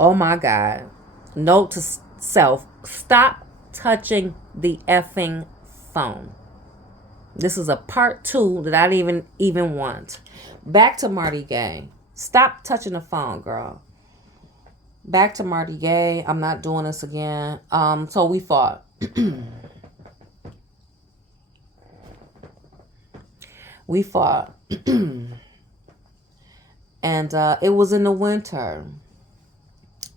Oh my God. Note to self, stop touching the effing phone. This is a part 2 that I didn't even want. Back to Marty Gay. Stop touching the phone, girl. Back to Marty Gay. I'm not doing this again. So we fought. We fought. And it was in the winter.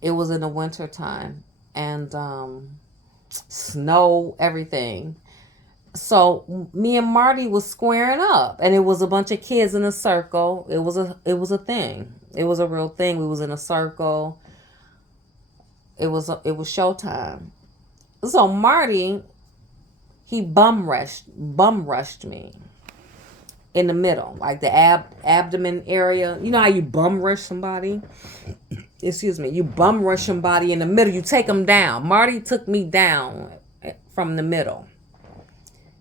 It was in the winter time. And snow, everything. So me and Marty was squaring up, and it was a bunch of kids in a circle. It was a thing. It was a real thing. We was in a circle. It was showtime. So Marty, he bum rushed me in the middle, like the abdomen area. You know how you bum rush somebody? Excuse me. You bum rush somebody in the middle. You take them down. Marty took me down from the middle.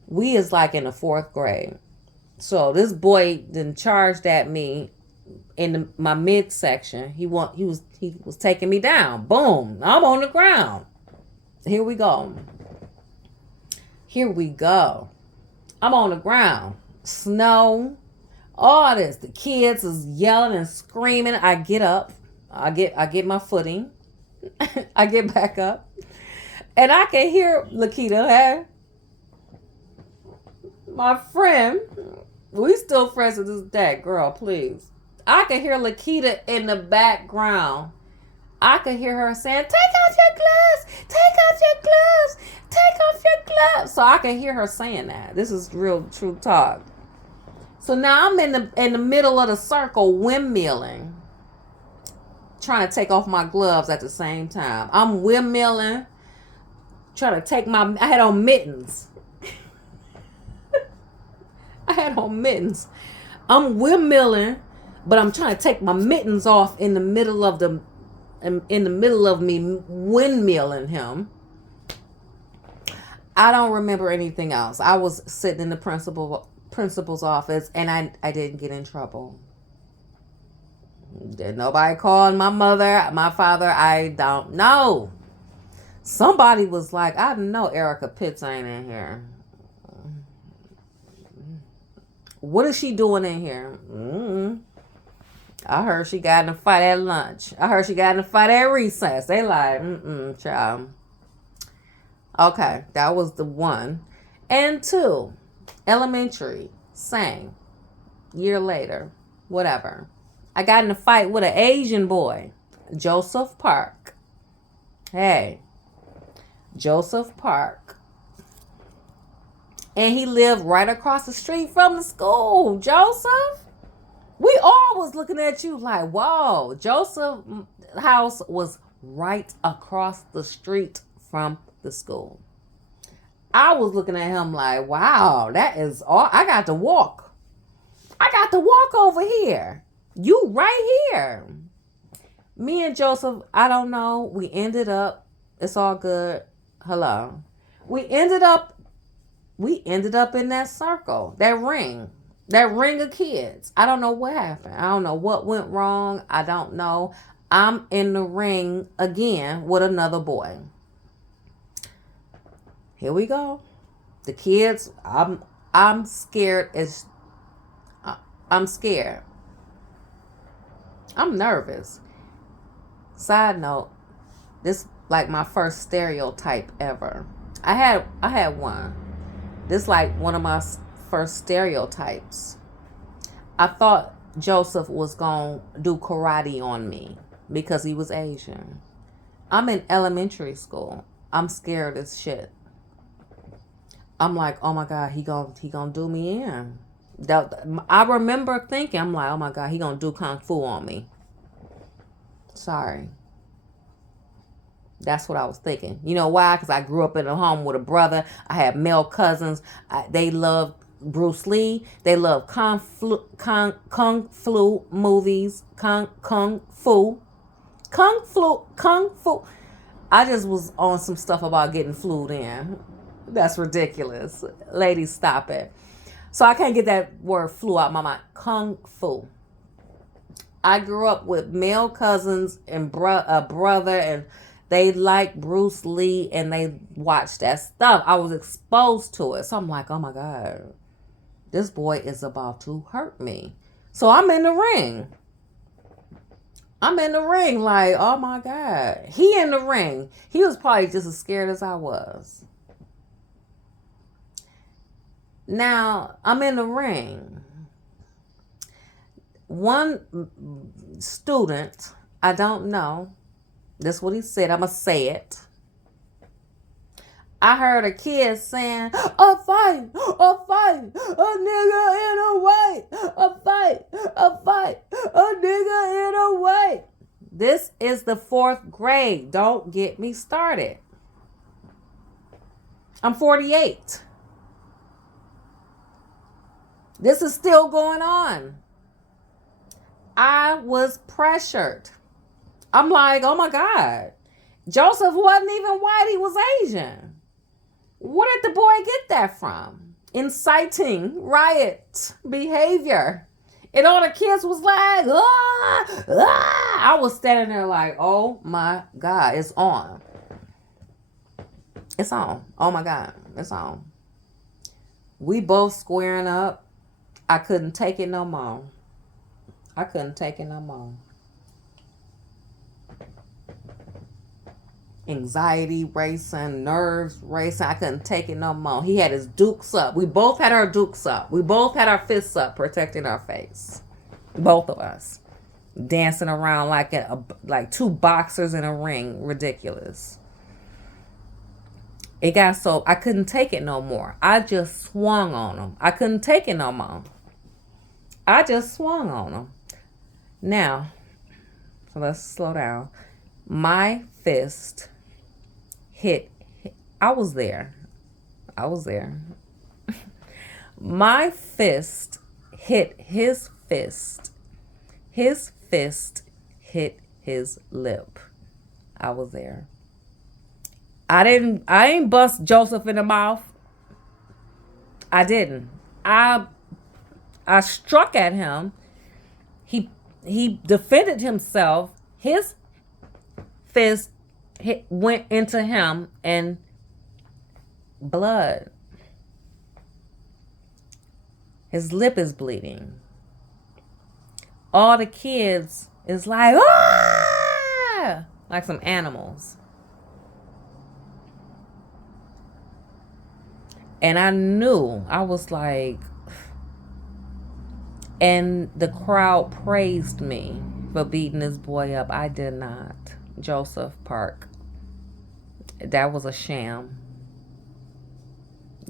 We is like in the 4th grade. So this boy then charged at me in my midsection. He was taking me down. Boom. I'm on the ground. Here we go. I'm on the ground. Snow. All this. The kids is yelling and screaming. I get up. I get my footing. I get back up. And I can hear Lakita, hey? My friend, we still friends to this day, girl, please. I can hear Lakita in the background. I could hear her saying, take off your gloves, take off your gloves, take off your gloves. So I can hear her saying that. This is real true talk. So now I'm in the middle of the circle windmilling, trying to take off my gloves at the same time. I'm windmilling, trying to take I had on mittens. I'm windmilling, but I'm trying to take my mittens off in the middle of me windmilling him. I don't remember anything else. I was sitting in the principal's office, and I didn't get in trouble. Did nobody call my mother, my father? I don't know. Somebody was like, I know Erica Pitts ain't in here. What is she doing in here? I heard she got in a fight at lunch. I heard she got in a fight at recess. They like, child. Okay, that was the 1. And 2, elementary, same. Year later, whatever. I got in a fight with an Asian boy, Joseph Park. Hey, Joseph Park. And he lived right across the street from the school. Joseph, we all was looking at you like, whoa. Joseph's house was right across the street from the school. I was looking at him like, wow, that is all. I got to walk over here. You right here. Me and Joseph, I don't know. We ended up, it's all good. Hello. We ended up in that circle, that ring of kids. I don't know what happened. I don't know what went wrong. I don't know. I'm in the ring again with another boy. Here we go. The kids, I'm scared I'm scared. I'm nervous. Side note, this like my first stereotype ever. I had one. This like one of my first stereotypes. I thought Joseph was going to do karate on me because he was Asian. I'm in elementary school. I'm scared as shit. I'm like, oh my God, he gonna do me in. I remember thinking, I'm like, oh my God, he gonna do kung fu on me. Sorry. That's what I was thinking. You know why? Because I grew up in a home with a brother. I had male cousins. They loved Bruce Lee. They loved kung fu movies. Kung fu. I just was on some stuff about getting flued in. That's ridiculous. Ladies, stop it. So I can't get that word flew out my mind. Kung fu. I grew up with male cousins and a brother, and they liked Bruce Lee and they watched that stuff. I was exposed to it. So I'm like, oh my God, this boy is about to hurt me. So I'm in the ring. Like, oh my God. He in the ring. He was probably just as scared as I was. Now, I'm in the ring. One student, I don't know, that's what he said, I'm going to say it. I heard a kid saying, a fight, a nigga in a way, a fight, a nigga in a way. This is the 4th grade. Don't get me started. I'm 48. This is still going on. I was pressured. I'm like, oh my God. Joseph wasn't even white. He was Asian. Where did the boy get that from? Inciting riot behavior. And all the kids was like, ah, ah. I was standing there like, oh my God, it's on. It's on. Oh my God, it's on. We both squaring up. I couldn't take it no more. Anxiety racing, nerves racing. I couldn't take it no more. He had his dukes up. We both had our dukes up. We both had our fists up, protecting our face. Both of us. Dancing around like two boxers in a ring. Ridiculous. It got so I couldn't take it no more. I just swung on him. I couldn't take it no more. I just swung on him. Now, so let's slow down. My fist hit. I was there. My fist hit his fist. His fist hit his lip. I was there. I ain't bust Joseph in the mouth. I didn't. I struck at him. He defended himself. His fist went into him and blood. His lip is bleeding. All the kids is like, ah! Like some animals. And I knew, I was like, and the crowd praised me for beating this boy up. I did not. Joseph Park. That was a sham.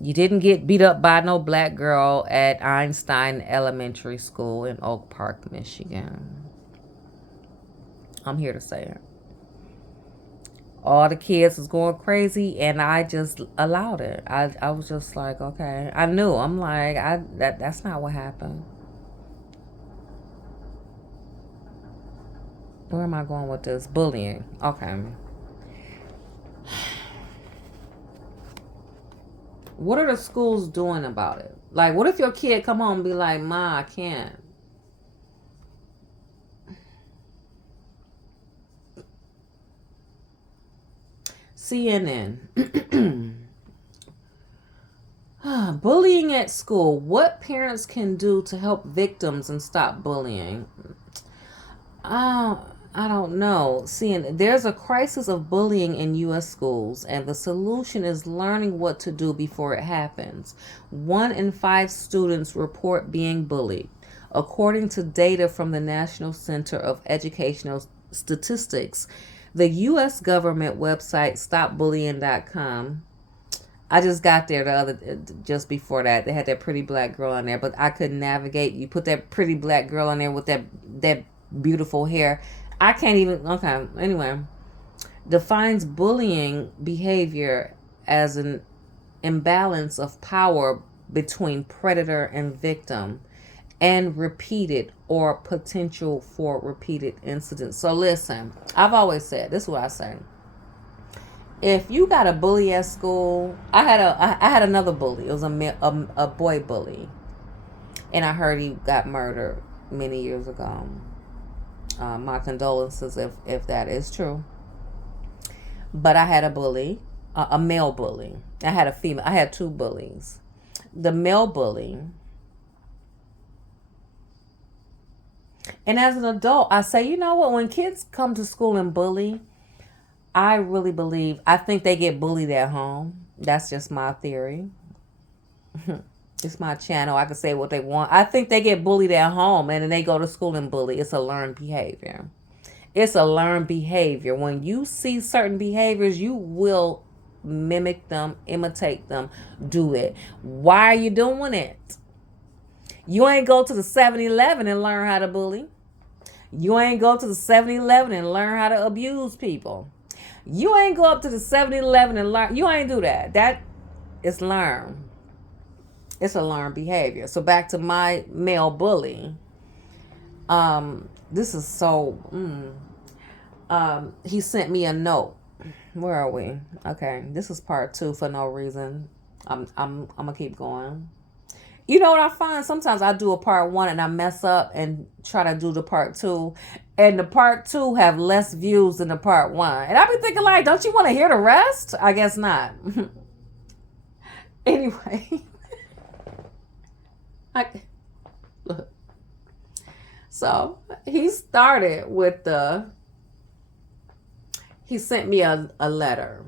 You didn't get beat up by no black girl at Einstein Elementary School in Oak Park, Michigan. I'm here to say it. All the kids was going crazy, and I just allowed it. I was just like, okay. I knew. I'm like, that's not what happened. Where am I going with this? Bullying. Okay. What are the schools doing about it? Like, what if your kid come home and be like, Ma, I can't. CNN. Bullying at school. What parents can do to help victims and stop bullying? I don't know. There's a crisis of bullying in U.S. schools, and the solution is learning what to do before it happens. 1 in 5 students report being bullied. According to data from the National Center of Educational Statistics, the U.S. government website stopbullying.com. I just got there just before that. They had that pretty black girl on there, but I couldn't navigate. You put that pretty black girl on there with that beautiful hair. I can't even. Okay. Anyway, defines bullying behavior as an imbalance of power between predator and victim, and repeated or potential for repeated incidents. So listen, I've always said, this is what I say. If you got a bully at school, I had another bully. It was a boy bully, and I heard he got murdered many years ago. My condolences if that is true. But I had a bully, a male bully. I had a female. I had two bullies. The male bully, and as an adult, I say, you know what? When kids come to school and bully, I really believe. I think they get bullied at home. That's just my theory. It's my channel. I can say what they want. I think they get bullied at home and then they go to school and bully. It's a learned behavior. It's a learned behavior. When you see certain behaviors, you will mimic them, imitate them, do it. Why are you doing it? You ain't go to the 7-Eleven and learn how to bully. You ain't go to the 7-Eleven and learn how to abuse people. You ain't go up to the 7-Eleven and learn. You ain't do that. That is learned. It's a learned behavior. So back to my male bully. This is so. He sent me a note. Where are we? Okay, this is part 2 for no reason. I'm gonna keep going. You know what I find? Sometimes I do a part 1 and I mess up and try to do the part 2, and the part 2 have less views than the part 1. And I be thinking like, don't you want to hear the rest? I guess not. Anyway. Look. So he started with he sent me a letter.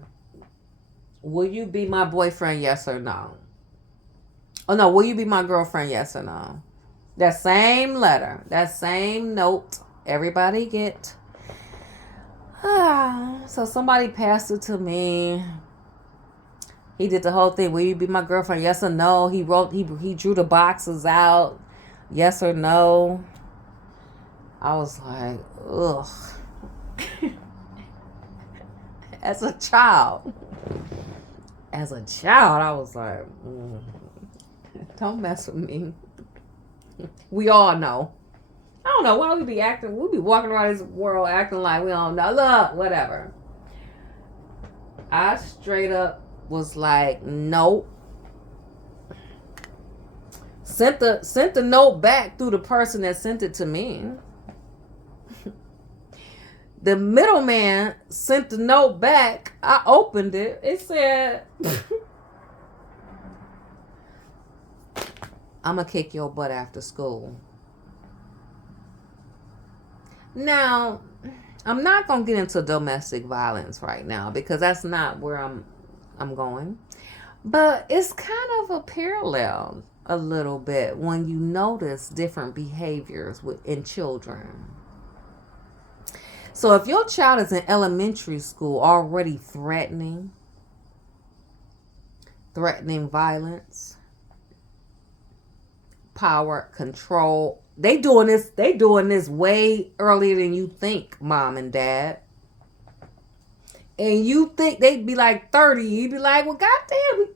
Will you be my boyfriend, yes or no? Oh no, will you be my girlfriend, yes or no? That same letter, that same note, everybody get. So somebody passed it to me. He did the whole thing. Will you be my girlfriend? Yes or no? He wrote. He drew the boxes out. Yes or no? I was like, ugh. As a child, I was like, don't mess with me. We all know. I don't know why we be acting. We be walking around this world acting like we don't know. Look, whatever. I straight up was like, nope. Sent the note back through the person that sent it to me. The middleman sent the note back. I opened it. It said, I'm going to kick your butt after school. Now, I'm not going to get into domestic violence right now because that's not where I'm going. But it's kind of a parallel a little bit when you notice different behaviors in children. So if your child is in elementary school already threatening violence, power, control, they doing this way earlier than you think, mom and dad. And you think they'd be like 30, you'd be like, well, goddamn,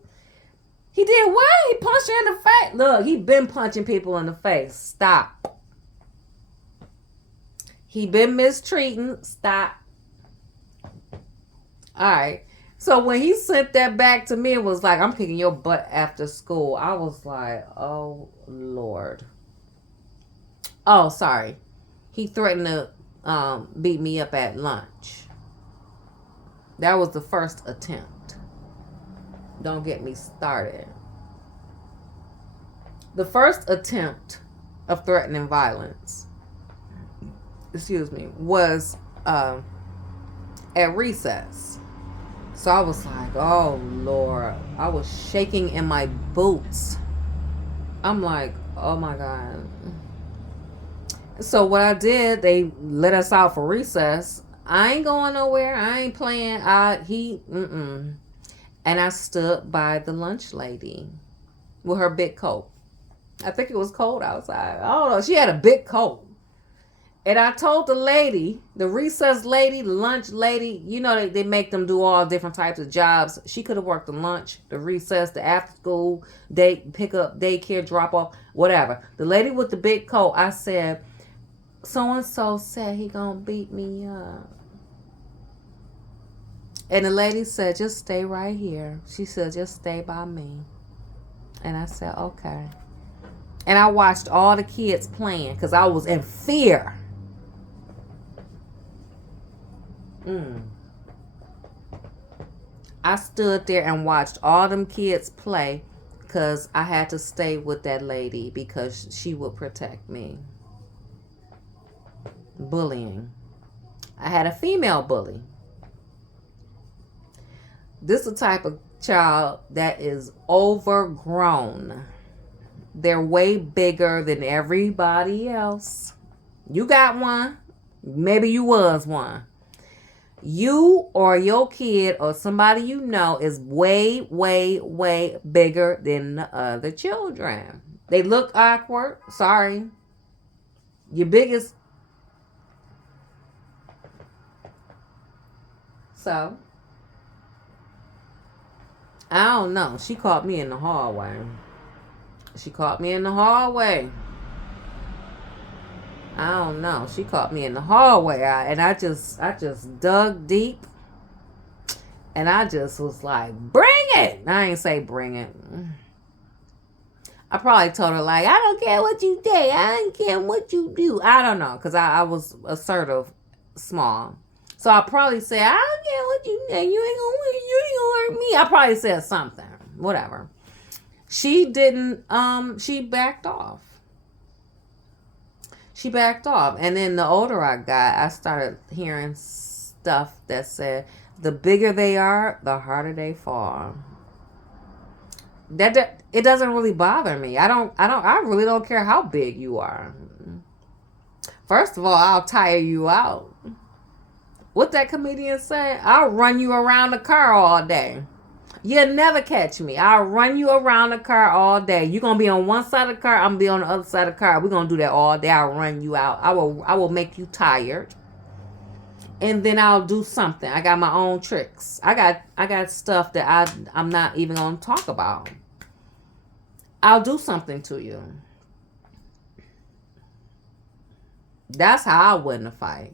he did what? He punched her in the face. Look, he been punching people in the face. Stop. He been mistreating. Stop. All right. So when he sent that back to me, it was like, I'm kicking your butt after school. I was like, oh, Lord. Oh, sorry. He threatened to beat me up at lunch. That was the first attempt. Don't get me started. The first attempt of threatening violence, was at recess. So I was like, oh Lord. I was shaking in my boots. I'm like, oh my God. So what I did, they let us out for recess. I ain't going nowhere. I ain't playing. And I stood by the lunch lady with her big coat. I think it was cold outside. I don't know. She had a big coat. And I told the lady, the recess lady, the lunch lady, you know, they make them do all different types of jobs. She could have worked the lunch, the recess, the after school, pick up, daycare, drop off, whatever. The lady with the big coat, I said, so-and-so said he gonna beat me up. And the lady said, just stay right here. She said, just stay by me. And I said, okay. And I watched all the kids playing because I was in fear. Mm. I stood there and watched all them kids play because I had to stay with that lady because she would protect me. Bullying. I had a female bully. This is the type of child that is overgrown. They're way bigger than everybody else. You got one. Maybe you was one. You or your kid or somebody you know is way, way, way bigger than the other children. They look awkward. Sorry. Your biggest. So, I don't know. She caught me in the hallway. She caught me in the hallway. I don't know. She caught me in the hallway, and I just dug deep, and I just was like, "Bring it!" I ain't say bring it. I probably told her like, "I don't care what you say. I don't care what you do." I don't know, cause I was assertive, small, so I probably said, "I don't care what you say. You ain't gonna hurt me." I probably said something, whatever. She didn't. She backed off. She backed off. And then the older I got, I started hearing stuff that said the bigger they are, the harder they fall. That it doesn't really bother me. I really don't care how big you are. First of all, I'll tire you out. What that comedian say? I'll run you around the car all day. You'll never catch me. I'll run you around the car all day. You're gonna be on one side of the car, I'm gonna be on the other side of the car. We're gonna do that all day. I'll run you out. I will make you tired. And then I'll do something. I got my own tricks. I got stuff that I'm not even gonna talk about. I'll do something to you. That's how I win the fight.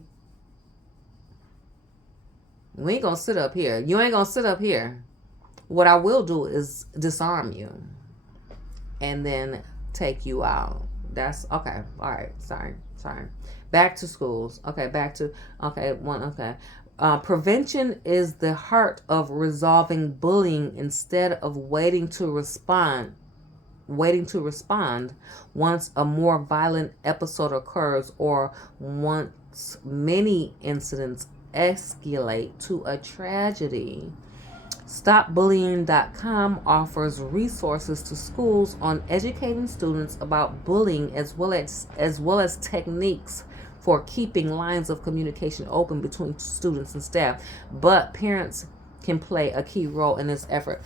We ain't gonna sit up here. You ain't gonna sit up here. What I will do is disarm you and then take you out. That's okay. All right. Sorry. Back to schools. Okay. Okay. Prevention is the heart of resolving bullying instead of waiting to respond once a more violent episode occurs or once many incidents escalate to a tragedy. StopBullying.com offers resources to schools on educating students about bullying as well as techniques for keeping lines of communication open between students and staff. But parents can play a key role in this effort.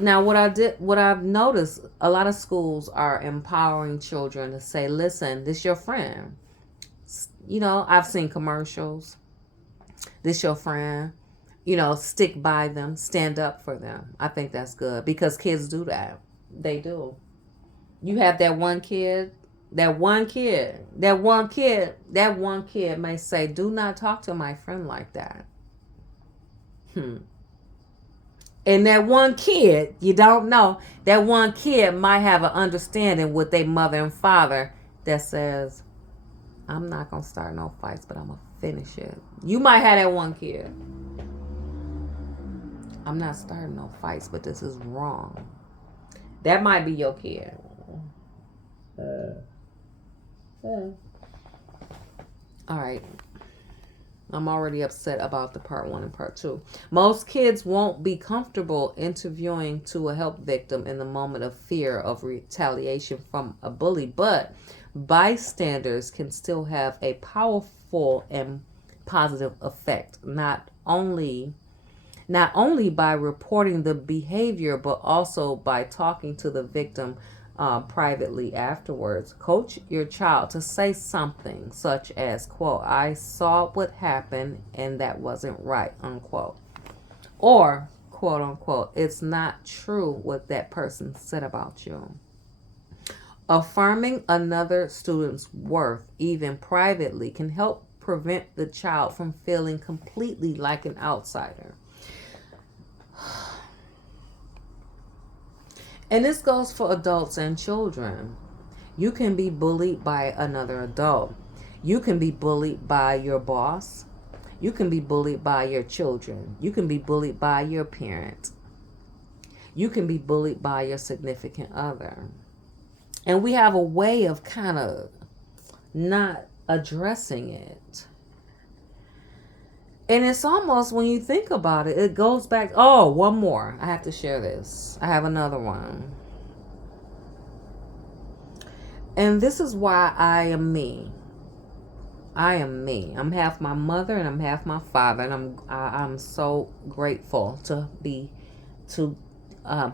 Now, what I've noticed, a lot of schools are empowering children to say, "Listen, this your friend." I've seen commercials. This your friend. Stick by them, stand up for them. I think that's good because kids do that. They do. You have that one kid may say, "Do not talk to my friend like that." And that one kid, you don't know, that one kid might have an understanding with their mother and father that says, "I'm not going to start no fights, but I'm going to finish it." You might have that one kid. "I'm not starting no fights, but this is wrong." That might be your kid. All right. I'm already upset about the part 1 and part 2. Most kids won't be comfortable interviewing to a help victim in the moment of fear of retaliation from a bully, but bystanders can still have a powerful and positive effect, not only by reporting the behavior, but also by talking to the victim privately afterwards. Coach your child to say something such as, quote, "I saw what happened and that wasn't right," unquote. Or, quote unquote, "It's not true what that person said about you." Affirming another student's worth, even privately, can help prevent the child from feeling completely like an outsider. And this goes for adults and children. You can be bullied by another adult. You can be bullied by your boss. You can be bullied by your children. You can be bullied by your parent. You can be bullied by your significant other. And we have a way of kind of not addressing it. And it's almost, when you think about it, it goes back. Oh, one more. I have to share this. I have another one. And this is why I am me. I am me. I'm half my mother and I'm half my father, and I'm so grateful to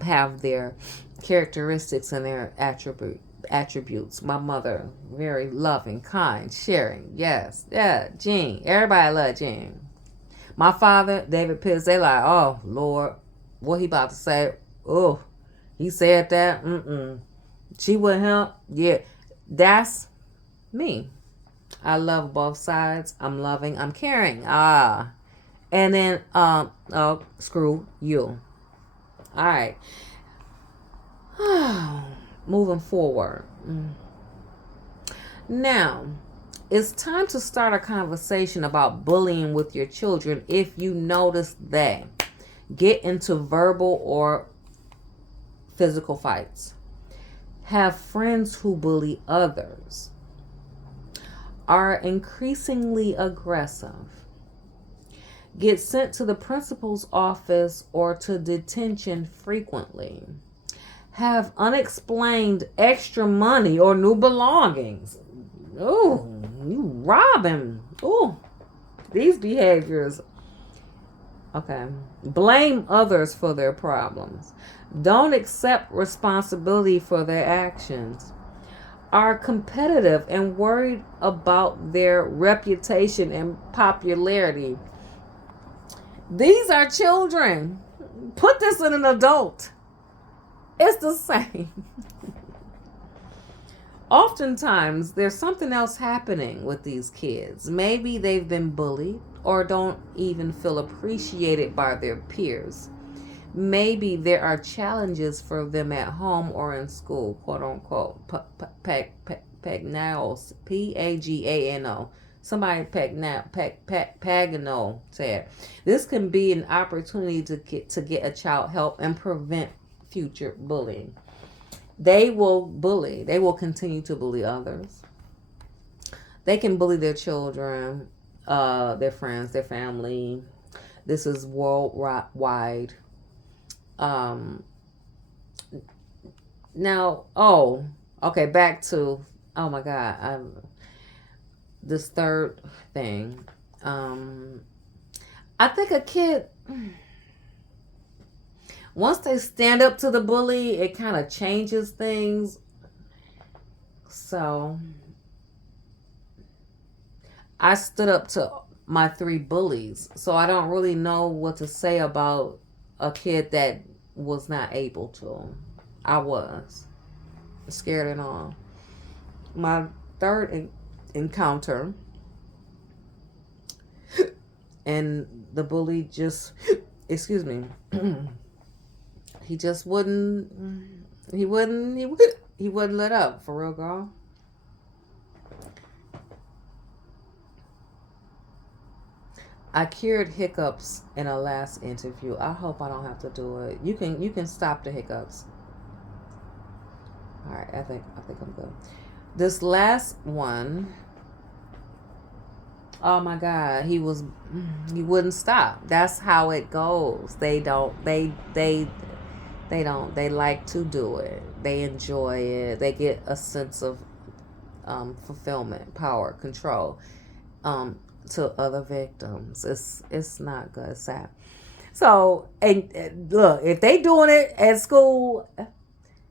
have their characteristics and their attributes. My mother, very loving, kind, sharing. Yes, yeah, Jean. Everybody love Jean. My father, David Pitts. They like, oh Lord, what he about to say? Oh, he said that. She with him. Yeah, that's me. I love both sides. I'm loving. I'm caring. And then oh, screw you. All right. Moving forward. Now, it's time to start a conversation about bullying with your children if you notice they get into verbal or physical fights, have friends who bully others, are increasingly aggressive, get sent to the principal's office or to detention frequently, have unexplained extra money or new belongings. Oh, you robbing. Oh, these behaviors. Okay. Blame others for their problems. Don't accept responsibility for their actions. Are competitive and worried about their reputation and popularity. These are children. Put this in an adult. It's the same. Oftentimes, there's something else happening with these kids. Maybe they've been bullied or don't even feel appreciated by their peers. Maybe there are challenges for them at home or in school, quote unquote. Pagano, Pagano. Somebody Pagano said. This can be an opportunity to get a child help and prevent future bullying. They will bully. They will continue to bully others. They can bully their children, their friends, their family. This is worldwide. Now, okay, back to, oh my God, this third thing. I think a kid, once they stand up to the bully, it kind of changes things. So I stood up to my 3 bullies. So I don't really know what to say about a kid that was not able to. I was scared and all. My third encounter, and the bully just, excuse me, he just wouldn't let up, for real, girl. I cured hiccups in a last interview. I hope I don't have to do it. You can stop the hiccups. All right, I think I'm good. This last one, oh my God, he wouldn't stop. That's how it goes. They like to do it. They enjoy it. They get a sense of fulfillment, power, control. To other victims. It's not good. It's sad. So, and look, if they doing it at school,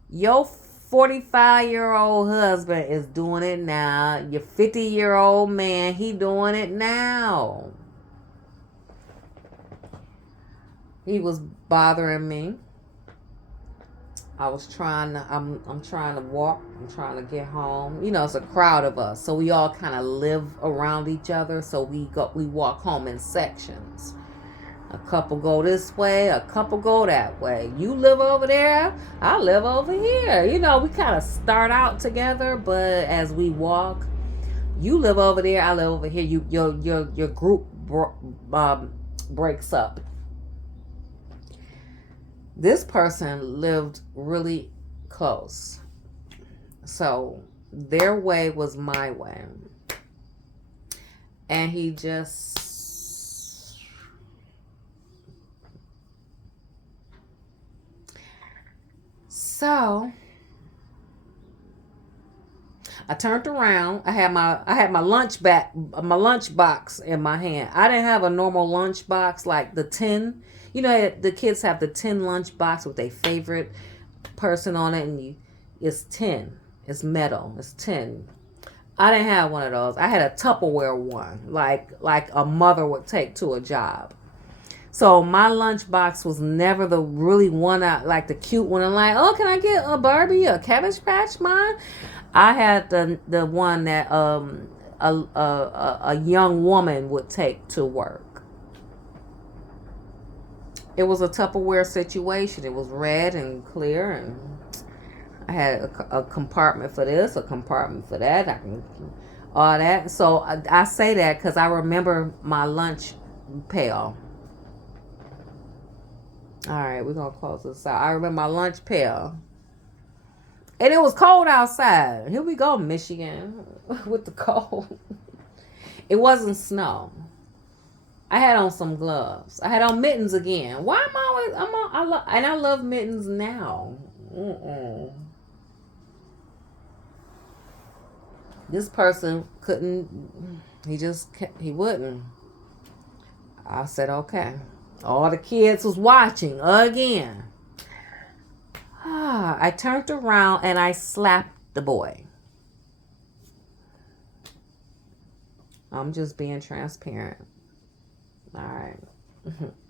your 45-year-old husband is doing it now. Your 50-year-old man, he doing it now. He was bothering me. I'm trying to walk. I'm trying to get home. You know, it's a crowd of us, so we all kind of live around each other. So we walk home in sections. A couple go this way, a couple go that way. You live over there, I live over here. You know, we kind of start out together, but as we walk, you live over there, I live over here. Your group breaks up. This person lived really close. So their way was my way. And he just... So I turned around. I had my lunch box in my hand. I didn't have a normal lunch box like the tin. You know, the kids have the tin lunch box with their favorite person on it, and it's tin. It's metal. It's tin. I didn't have one of those. I had a Tupperware one, like a mother would take to a job. So my lunch box was never the really one out, like the cute one. I'm like, oh, can I get a Barbie or a Cabbage Patch mine? I had the one that a young woman would take to work. It was a Tupperware situation. It was red and clear, and I had a compartment for this, a compartment for that. All that. So I say that because I remember my lunch pail. All right, we're going to close this out. I remember my lunch pail. And it was cold outside. Here we go, Michigan, with the cold. It wasn't snow. I had on some gloves. I had on mittens again. Why am I always... I love mittens now. This person couldn't... He wouldn't. I said, okay. All the kids was watching again. I turned around and I slapped the boy. I'm just being transparent. All right.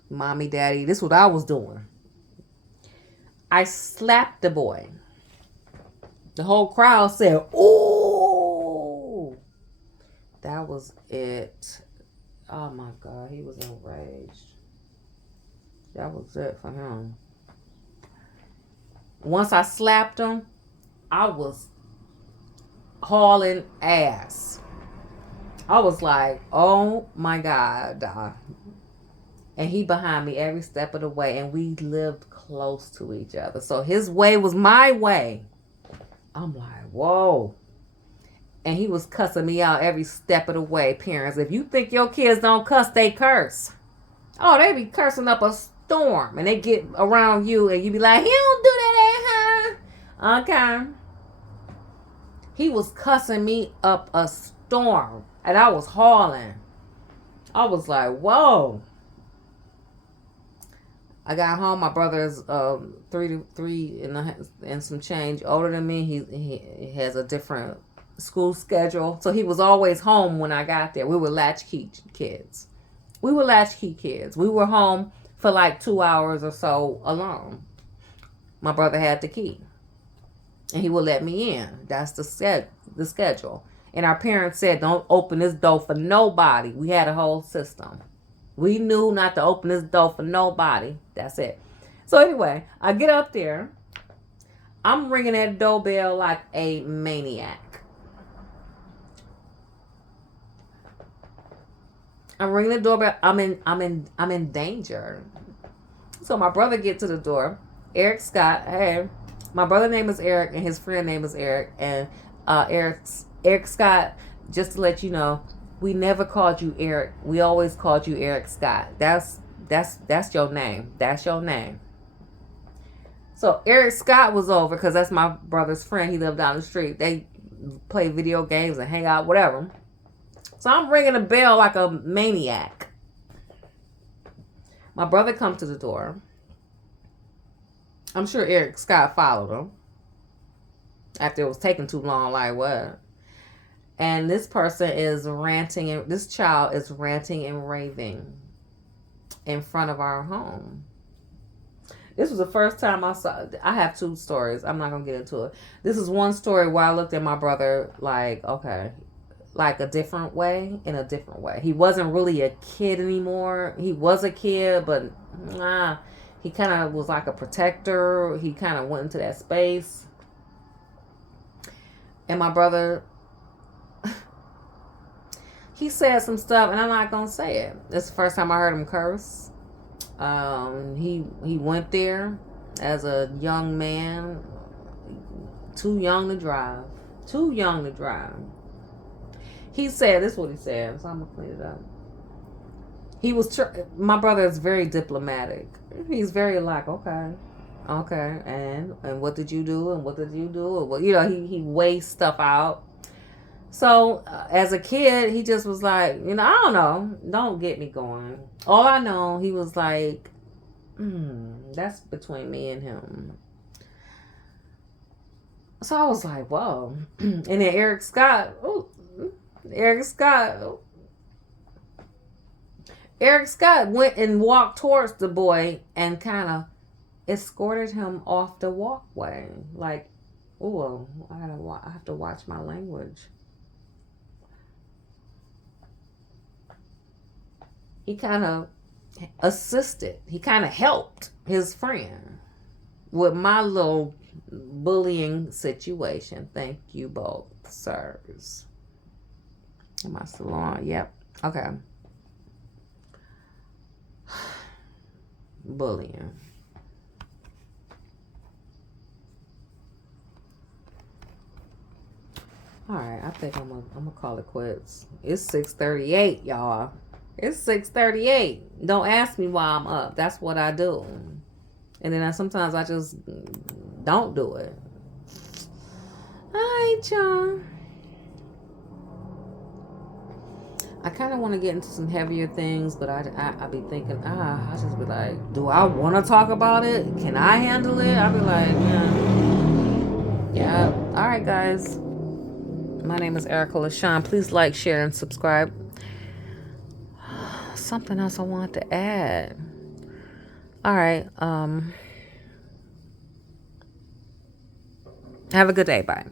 Mommy, daddy, this is what I was doing. I slapped the boy. The whole crowd said, "Ooh." That was it. Oh my God, he was enraged. That was it for him. Once I slapped him, I was hauling ass. I was like, oh my God. And he behind me every step of the way. And we lived close to each other. So his way was my way. I'm like, whoa. And he was cussing me out every step of the way. Parents, if you think your kids don't cuss, they curse. Oh, they be cursing up a storm. And they get around you and you be like, he don't do that at home. Okay. He was cussing me up a storm. And I was hauling. I was like, whoa. I got home. My brother is 3 and some change older than me. He has a different school schedule. So he was always home when I got there. We were latchkey kids. We were home for like 2 hours or so alone. My brother had the key. And he would let me in. That's the schedule. And our parents said, don't open this door for nobody. We had a whole system. We knew not to open this door for nobody. That's it. So anyway, I get up there. I'm ringing that doorbell like a maniac. I'm ringing the doorbell. I'm in danger. So my brother gets to the door. Eric Scott. Hey, my brother's name is Eric and his friend name is Eric. And Eric Scott, just to let you know, we never called you Eric. We always called you Eric Scott. That's your name. That's your name. So Eric Scott was over because that's my brother's friend. He lived down the street. They play video games and hang out, whatever. So I'm ringing the bell like a maniac. My brother comes to the door. I'm sure Eric Scott followed him. After it was taking too long, like what? And this person is ranting, and this child is ranting and raving in front of our home. This was the first time I saw. I have 2 stories. I'm not going to get into it. This is one story where I looked at my brother like, okay, like a different way, in a different way. He wasn't really a kid anymore. He was a kid, but he kind of was like a protector. He kind of went into that space. And my brother... he said some stuff, and I'm not gonna say it. It's the first time I heard him curse. He went there as a young man, too young to drive. Too young to drive. He said, this is what he said, so I'm gonna clean it up. He was, my brother is very diplomatic. He's very like, okay, and what did you do, and what did you do, or what, he weighs stuff out. So as a kid, he just was like, I don't know, don't get me going. All I know, he was like, that's between me and him. So I was like, whoa. And then Eric Scott, Eric Scott went and walked towards the boy and kind of escorted him off the walkway. Like, oh, I have to watch my language. He kind of assisted. He kind of helped his friend with my little bullying situation. Thank you both, sirs. In my salon. Yep. Okay. Bullying. All right, I think I'm gonna call it quits. It's 6:38, y'all. It's 6:38. Don't ask me why I'm up. That's what I do. And then sometimes I just don't do it. All right, y'all. I kind of want to get into some heavier things, but I be thinking, I just be like, do I want to talk about it? Can I handle it? I be like, yeah. All right, guys. My name is Erica LaShawn. Please like, share, and subscribe. Something else I want to add. All right. Have a good day. Bye.